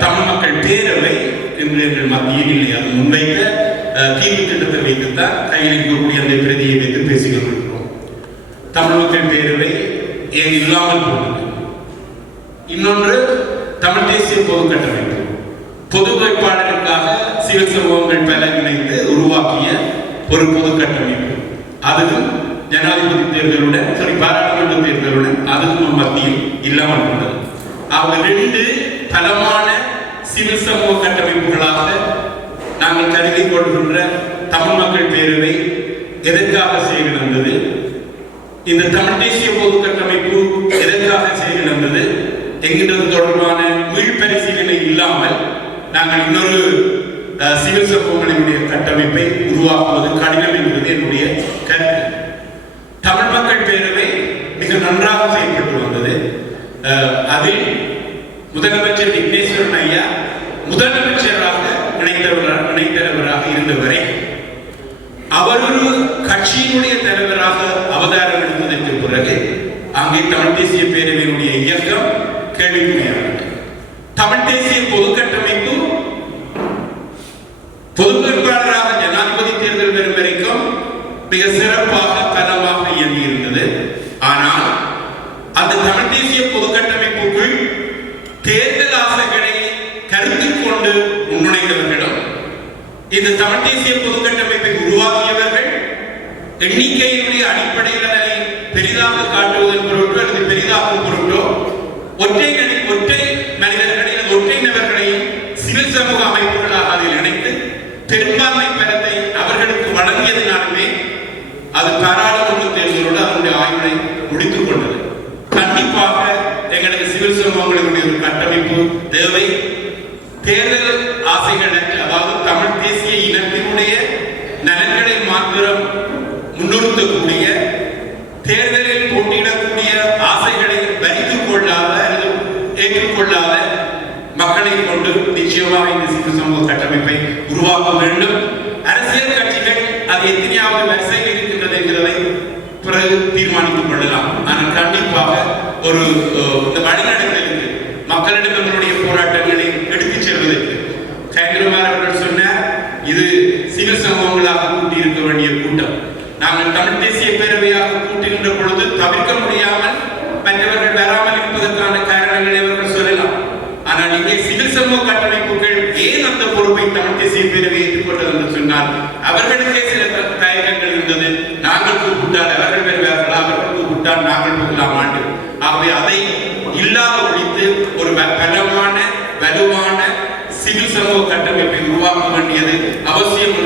தமிழ் மக்கள் பேரவை என்று எங்கள் மத்தியில் இல்லையா அது முன்வைத்த அஹ், தீர்வு திட்டத்தை வைத்துத்தான் கையில் இருக்கக்கூடிய அந்த பிரதியை வைத்து பேசிக் கொண்டிருக்கிறோம் தமிழ் மக்கள் பேரவை ஏன் இல்லாமல் போனது? இன்னொன்று தமிழ் தேசிய பொது கட்டமைப்பு. பொது வேட்பாளருக்காக சிவில் சமூகங்கள் பல இணைந்து உருவாக்கிய ஒரு பொது கட்டமைப்பு. அதுவும் ஜனாதிபதி தேர்தலுடன் சாரி பாராளுமன்ற தேர்தலுடன் அதுவும் மத்தியில் இல்லாமல் போனது. அவங்க ரெண்டு பலமான சிவில் சமூக கட்டமைப்புகளாக நாங்கள் கருதி கொள்கின்ற தமிழ் மக்கள் பேரவை எதற்காக செயலிழந்தது இந்த தமிழ் தேசிய பொது கட்டமைப்பு எதற்காக செயலிழந்தது என்கின்றது தொடர்பான மீள் இல்லாமல் நாங்கள் இன்னொரு சிவில் சமூகங்களினுடைய கட்டமைப்பை உருவாக்குவது கடினம் என்பது என்னுடைய கருத்து. தமிழ் மக்கள் பேரவை மிக நன்றாக செயல்பட்டு வந்தது. அதில் முதலமைச்சர் விக்னேஸ்வரன் ஐயா முதலமைச்சராக நினைத்தவராக நினைத்தவராக இருந்தவரை அவர் ஒரு கட்சியினுடைய தலைவராக அவதாரம் எடுத்ததற்கு பிறகு அங்கே தமிழ் தேசிய பேரவையினுடைய இயக்கம் கேள்விக்குறியானது. தமிழ் தேசிய பொதுக்கட்டமைப்பு பொது வேட்பாளராக ஜனாதிபதி தேர்தல் வரும் வரைக்கும் மிக சிறப்பாக பலமாக இயங்கி இருந்தது ஆனால் அந்த தமிழ் தேசிய பொது கட்டமைப்புக்குள் தேர்தல் ஆசைகளை கருத்தில் கொண்டு இந்த தமிழ் தேசிய பொது கட்டமைப்பை உருவாக்கியவர்கள் எண்ணிக்கையினுடைய அடிப்படையில் அதனை பெரிதாக காட்டுவதன் பொருட்டோ அல்லது பெரிதாக்கும் பொருட்டோ ஒற்றை நடி- ஒற்றை மனிதர்களை ஒற்றை நபர்களையும் சிவில் சமூக அமைப்புகளாக அதில் இணைத்து பெரும்பான்மை பலத்தை அவர்களுக்கு வழங்கியதினாலுமே அது பாராளுமன்ற தேர்தலோடு அவருடைய ஆய்வினை முடித்துக் கொண்டது. கண்டிப்பாக எங்களுக்கு சிவில் சமூகங்களுடைய ஒரு கட்டமைப்பு தேவை ஆசைகளுக்கு அதாவது தமிழ் தேசிய இனத்தினுடைய நலன்களை மாத்திரம் முன்னிறுத்தக்கூடிய தேர்தலில் போட்டியிடக்கூடிய ஆசைகளை வரித்துக் கொள்ளாத அல்லது ஏற்றுக்கொள்ளாத மக்களை கொண்டு நிச்சயமாக இந்த சிவில் சமூக கட்டமைப்பை உருவாக்க வேண்டும். அரசியல் கட்சிகள் அது எத்தனையாவது வரிசையில் இருக்கின்றது என்கிறதை பிறகு தீர்மானித்துக் கொள்ளலாம். ஆனால் கண்டிப்பாக ஒரு நாங்கள் தமிழ் தேசிய பேரவையாக கூட்டுகின்ற பொழுது தவிர்க்க முடியாமல் மற்றவர்கள் வராமல் இருப்பதற்கான காரணங்களை அவர்கள் சொல்லலாம். ஆனால் இங்கே சிவில் சமூக கட்டமைப்புகள் ஏன் அந்த பொறுப்பை தமிழ் தேசிய பேரவை ஏற்றுக்கொண்டது என்று சொன்னால் அவர்களுக்கே சில தயக்கங்கள் இருந்தது. நாங்கள் கூப்பிட்டால் அவர்கள் வருவார்கள் அவர்கள் கூப்பிட்டால் நாங்கள் போகலாம் ஆண்டு. ஆகவே அதை இல்லாத ஒழித்து ஒரு பலமான வலுவான சிவில் சமூக கட்டமைப்பை உருவாக்க வேண்டியது அவசியம்